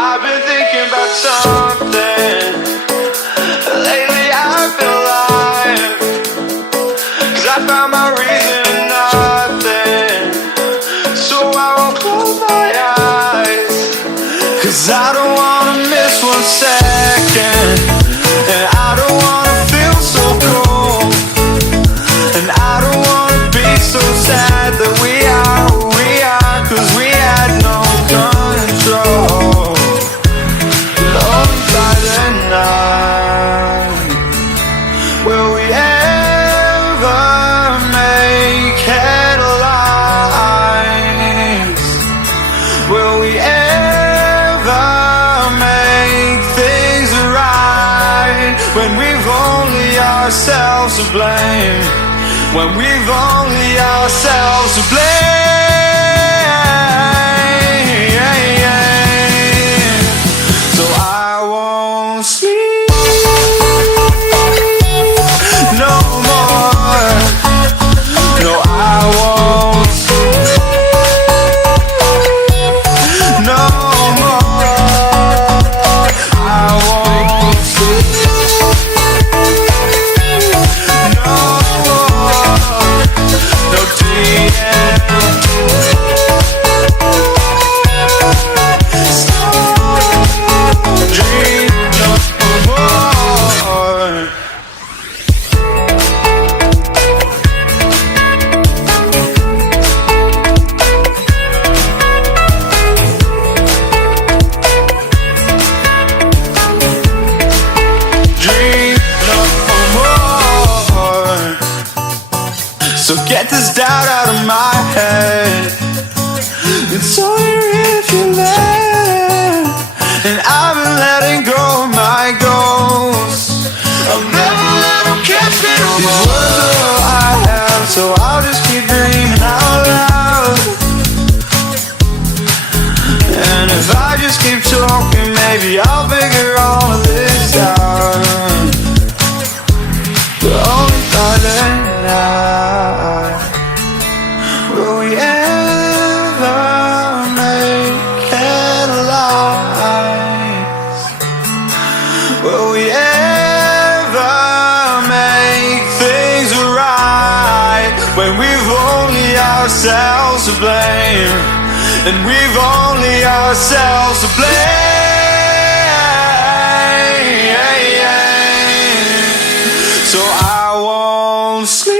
I've been thinking about something lately. I feel alive, 'cause I found my reason in nothing. So I won't close my eyes, 'cause I don't wanna miss 1 second. And I don't wanna feel so cold. And I don't wanna be so sad that we are who we are, 'cause we had no control. Lonely by the night, will we ever make headlines? Will we ever make things right when we've only ourselves to blame? When we've only ourselves to blame. So I won't sleep no more. No, I won't sleep no more. I won't sleep no more. No DM. Dream no more. Dream no more. So get this doubt out of my head. It's only real if you let. And I've been letting go of my ghosts. I'll never let them catch me no more. These words are all I have, so I'll just keep dreaming out loud. And if I just keep talking, maybe I'll figure all of this out. But only by the night will we ever make headlines. Will we ever make things right when we've only ourselves to blame? And we've only ourselves to blame. So I won't sleep